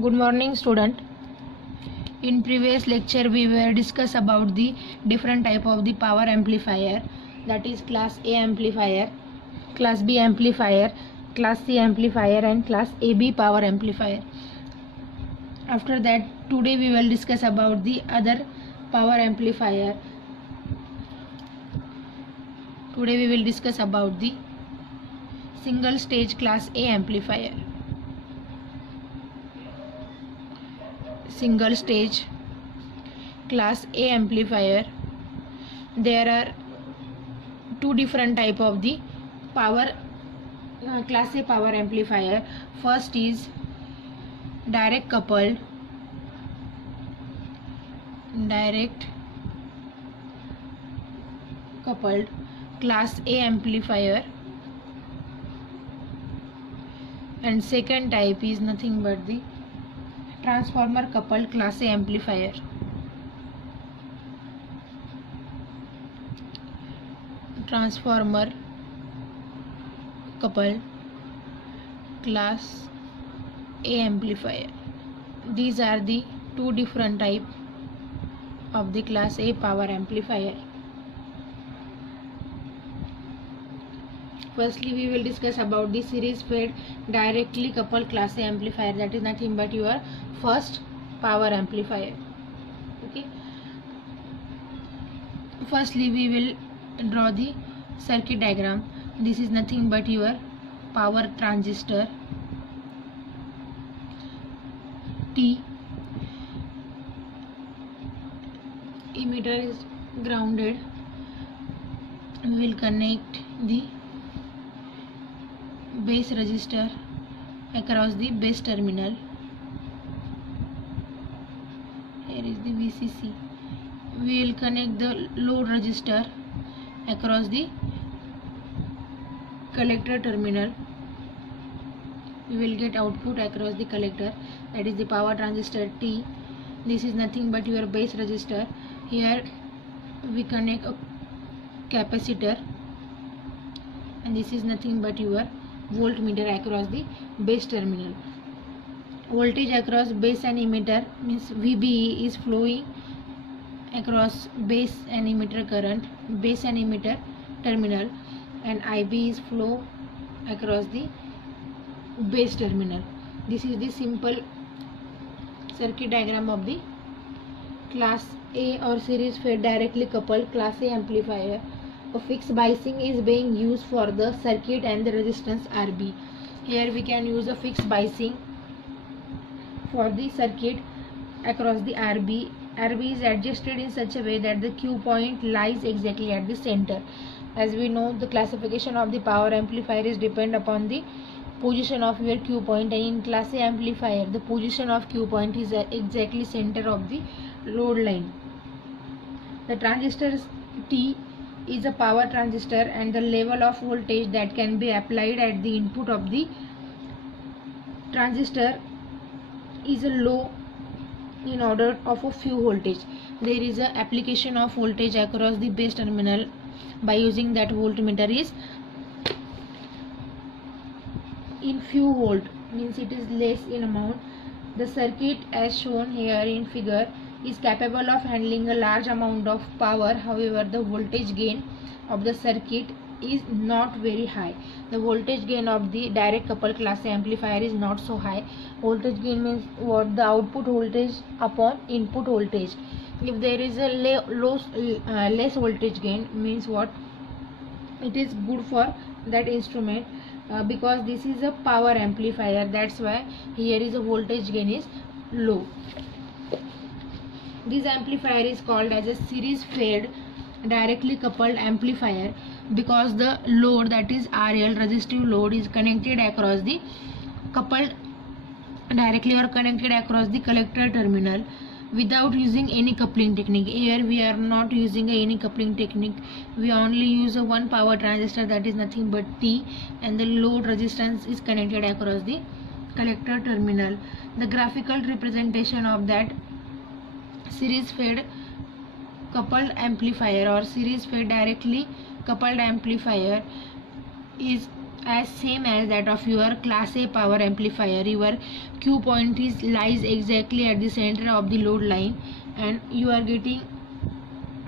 Good morning, student. In previous lecture we were discuss about the different type of the power amplifier, that is class A amplifier, class B amplifier, class C amplifier and class AB power amplifier. After that, today we will discuss about the other power amplifier. Today we will discuss about the single stage class A amplifier. Single stage class A amplifier. There are two different type of the power class A power amplifier. First is direct coupled class A amplifier, and second type is nothing but the transformer coupled class A amplifier. Transformer coupled class A amplifier. These are the two different type of the class A power amplifier. Firstly, we will discuss about the series fed directly coupled class A amplifier, that is nothing but your first power amplifier. Okay. Firstly, we will draw the circuit diagram. This is nothing but your power transistor T. Emitter is grounded. We will connect the base resistor across the base terminal. Here is the VCC. We will connect the load resistor across the collector terminal. We will get output across the collector, that is the power transistor T. This is nothing but your base resistor. Here we connect a capacitor, and this is nothing but your voltmeter across the base terminal. Voltage across base and emitter means VBE is flowing across base and emitter current, base and emitter terminal, and IB is flow across the base terminal. This is the simple circuit diagram of the class A or series fed directly coupled class A amplifier. A fixed biasing is being used for the circuit and the resistance RB. Here we can use a fixed biasing for the circuit across the RB. RB is adjusted in such a way that the Q point lies exactly at the center. As we know, the classification of the power amplifier is depend upon the position of your Q point, and in class A amplifier the position of Q point is exactly center of the load line. The transistor T is a power transistor, and the level of voltage that can be applied at the input of the transistor is a low in order of a few voltage. There is a application of voltage across the base terminal by using that voltmeter is in few volt, means it is less in amount. The circuit as shown here in figure is capable of handling a large amount of power. However, the voltage gain of the circuit is not very high. The voltage gain of the direct coupled class A amplifier is not so high. Voltage gain means what? The output voltage upon input voltage. If there is a less voltage gain, means what? It is good for that instrument, because this is a power amplifier. That's why here is a voltage gain is low. This amplifier is called as a series fed directly coupled amplifier because the load, that is RL, resistive load, is connected across the coupled directly or connected across the collector terminal without using any coupling technique. Here we are not using any coupling technique. We only use a one power transistor, that is nothing but T, and the load resistance is connected across the collector terminal. The graphical representation of that series fed coupled amplifier or series fed directly coupled amplifier is as same as that of your class A power amplifier. Your Q point lies exactly at the center of the load line, and you are getting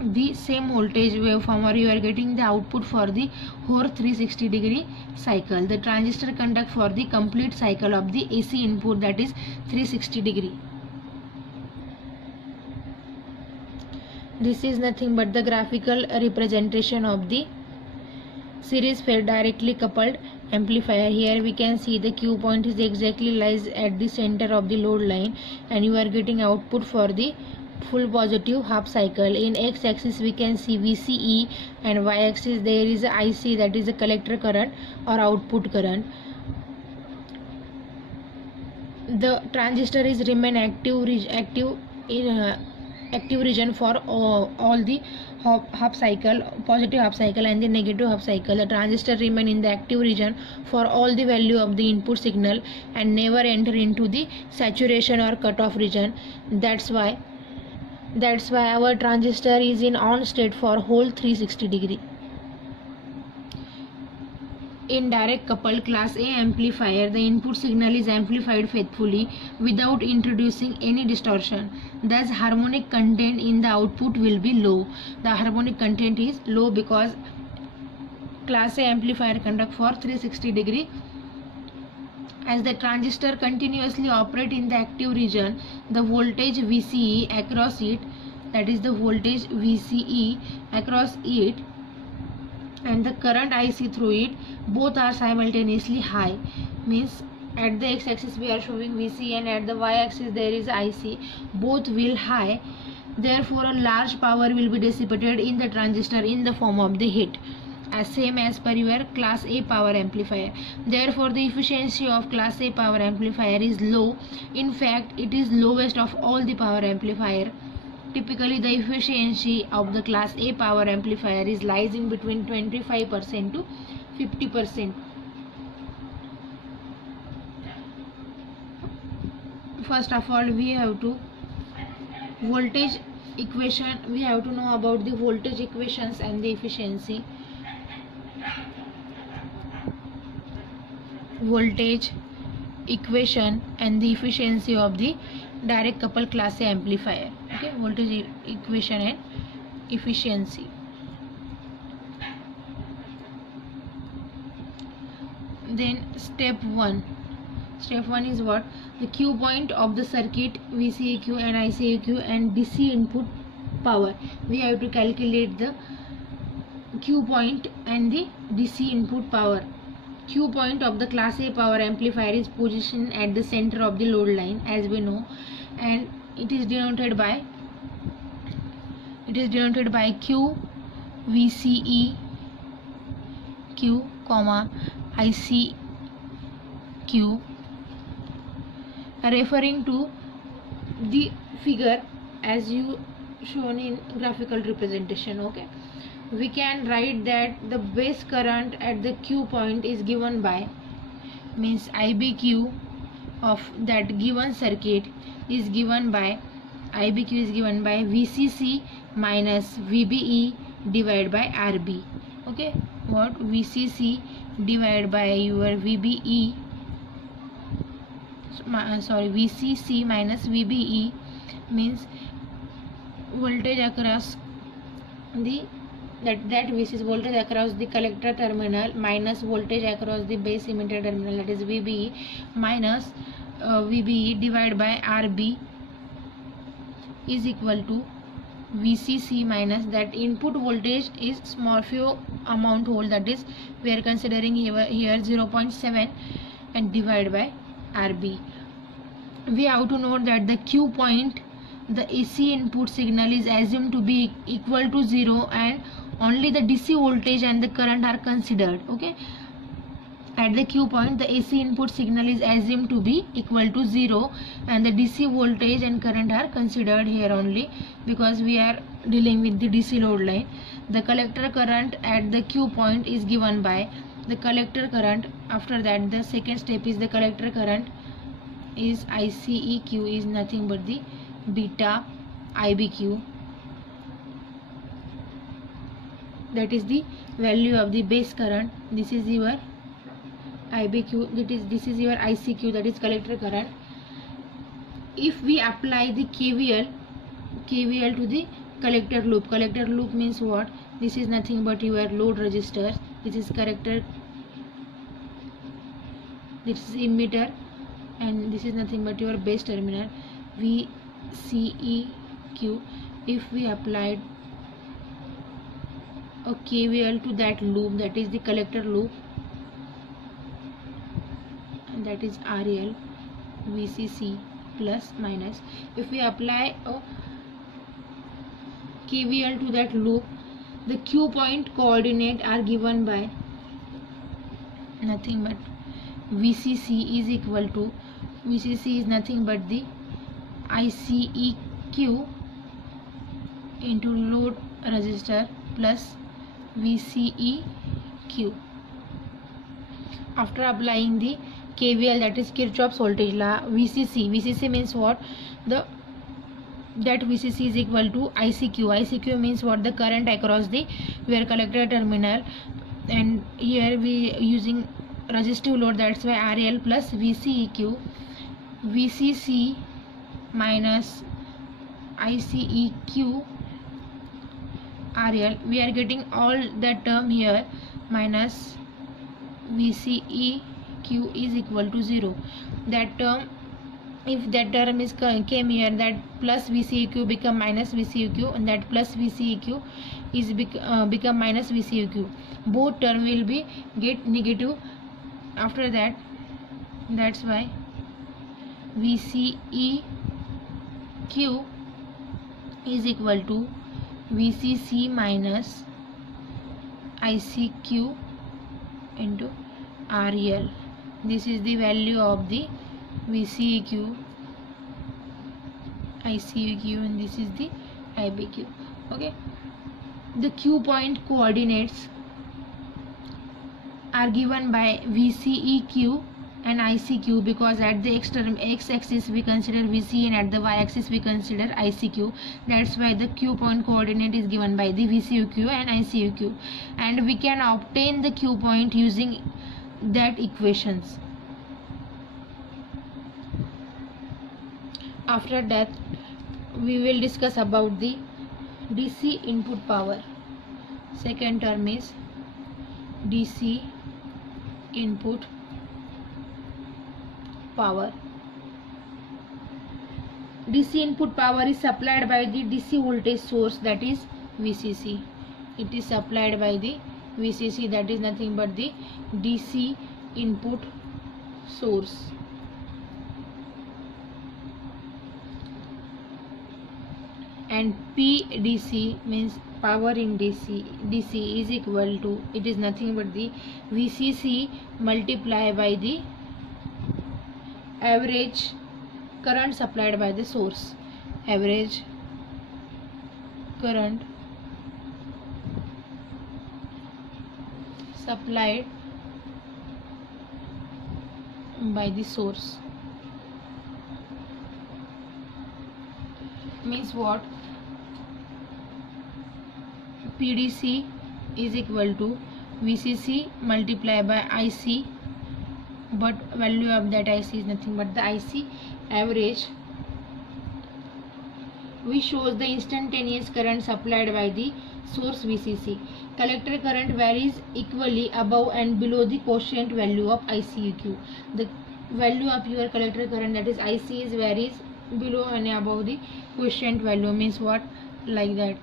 the same voltage waveform, or you are getting the output for the whole 360-degree cycle. The transistor conduct for the complete cycle of the AC input, that is 360-degree. This is nothing but the graphical representation of the series fed directly coupled amplifier. Here we can see the Q point is exactly lies at the center of the load line, and you are getting output for the full positive half cycle. In X axis we can see VCE, and Y axis there is a IC, that is a collector current or output current. The transistor is remain active region for all the half cycle, positive half cycle and the negative half cycle. The transistor remain in the active region for all the value of the input signal and never enter into the saturation or cutoff region. That's why our transistor is in on state for whole 360-degree. In direct coupled class A amplifier, the input signal is amplified faithfully without introducing any distortion. Thus, harmonic content in the output will be low. The harmonic content is low because class A amplifier conduct for 360-degree. As the transistor continuously operate in the active region, the voltage VCE across it, that is the voltage VCE across it, and the current IC through it, both are simultaneously high. Means at the x-axis we are showing VC, and at the y-axis there is IC. Both will high. Therefore, a large power will be dissipated in the transistor in the form of the heat, as same as per your class A power amplifier. Therefore, the efficiency of class A power amplifier is low. In fact, it is lowest of all the power amplifier. Typically, the efficiency of the class A power amplifier is lies in between 25% to 50%. First of all, we have to voltage equation. We have to know about the voltage equations and the efficiency. Voltage equation and the efficiency of the direct coupled class A amplifier. Okay, voltage equation and efficiency. Then step 1 is what? The Q point of the circuit, VCEQ and ICEQ and DC input power. We have to calculate the Q point and the DC input power. Q point of the class A power amplifier is positioned at the center of the load line, as we know, and it is denoted by Q VCE Q, ICQ, referring to the figure as you shown in graphical representation. Okay, we can write that the base current at the Q point is given by, means IBQ of that given circuit is given by, IBQ is given by VCC minus VBE divided by RB. Okay, what? VCC divided by your VBE, VCC minus VBE means voltage across the that VC is voltage across the collector terminal minus voltage across the base emitter terminal, that is VBE, minus VBE divided by RB is equal to VCC minus that input voltage is small few amount volt, that is we are considering here 0.7, and divided by RB. We have to note that the Q point, the AC input signal is assumed to be equal to 0, and only the DC voltage and the current are considered. Okay, at the Q point the AC input signal is assumed to be equal to 0, and the DC voltage and current are considered here only, because we are dealing with the DC load line. The collector current at the Q point is given by the collector current. After that, the second step is the collector current is ICEQ is nothing but the beta IBQ, that is the value of the base current. This is your IBQ, this is your ICQ, that is collector current. If we apply the KVL to the collector loop means what? This is nothing but your load resistor. This is collector, this is emitter, and this is nothing but your base terminal VCEQ. If we applied a KVL to that loop, that is the collector loop, and that is RL VCC plus minus. If we apply a KVL to that loop, the Q point coordinate are given by nothing but VCC is equal to, VCC is nothing but the ICEQ into load resistor plus VCEQ. After applying the KVL, that is Kirchhoff's voltage law, VCC means what? That VCC is equal to ICQ means what? The current across the your collector terminal, and here we using resistive load, that's why RL plus VCEQ. VCC minus ICEQ RL, we are getting all that term here, minus VCEQ is equal to 0. That term, if that term is came here, that plus VCEQ become minus VCEQ, and that plus VCEQ is become minus VCEQ. Both term will be get negative after that. That's why VCEQ is equal to VCC minus ICQ into RL. This is the value of the VCEQ, ICEQ, and this is the IBQ. Okay, the Q point coordinates are given by VCEQ and ICQ, because at the x axis we consider VC and at the y axis we consider ICQ. That's why the Q point coordinate is given by the VCEQ and ICEQ, and we can obtain the Q point using that equations. After that, we will discuss about the DC input power. Second term is DC input power. DC input power is supplied by the DC voltage source, that is VCC. It is supplied by the VCC, that is nothing but the DC input source. And PDC means power in DC. DC is equal to, it is nothing but the VCC multiplied by the average current supplied by the source. Average current supplied by the source means what? PDC is equal to VCC multiplied by IC, but value of that IC is nothing but the IC average, which shows the instantaneous current supplied by the source VCC. Collector current varies equally above and below the quotient value of ICEQ. The value of your collector current, that is IC, is varies below and above the quotient value, means what? Like that.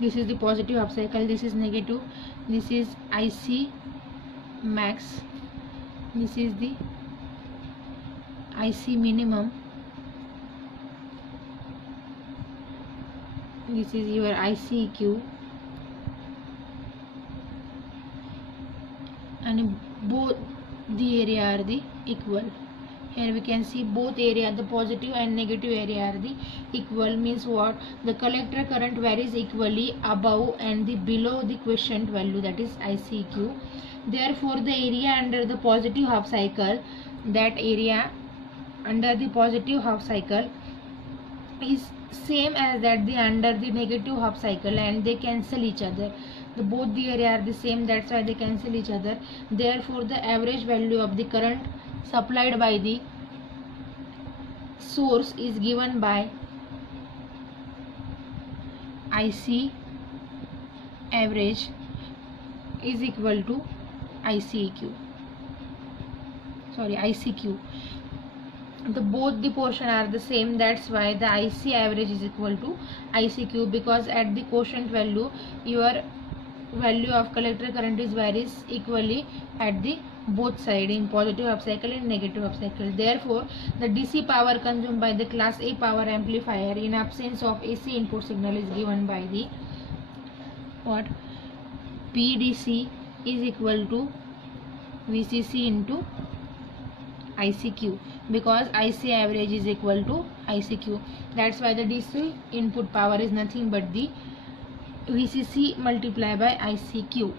This is the positive half cycle, this is negative, this is IC max, this is the IC minimum, this is your ICQ, and both the area are the equal. Here we can see both area, the positive and negative area are the equal, means what? The collector current varies equally above and the below the quotient value, that is ICQ. Therefore the area under the positive half cycle, that area under the positive half cycle is same as that the under the negative half cycle, and they cancel each other. Both the area are the same, that's why they cancel each other. Therefore the average value of the current supplied by the source is given by IC average is equal to ICQ. Both the portion are the same, that's why the IC average is equal to ICQ, because at the quotient value your value of collector current is varies equally at the both side, in positive half cycle and negative half cycle. Therefore the DC power consumed by the class A power amplifier in absence of AC input signal is given by the what? PDC is equal to VCC into ICQ, because IC average is equal to ICQ. That's why the DC input power is nothing but the VCC multiplied by ICQ.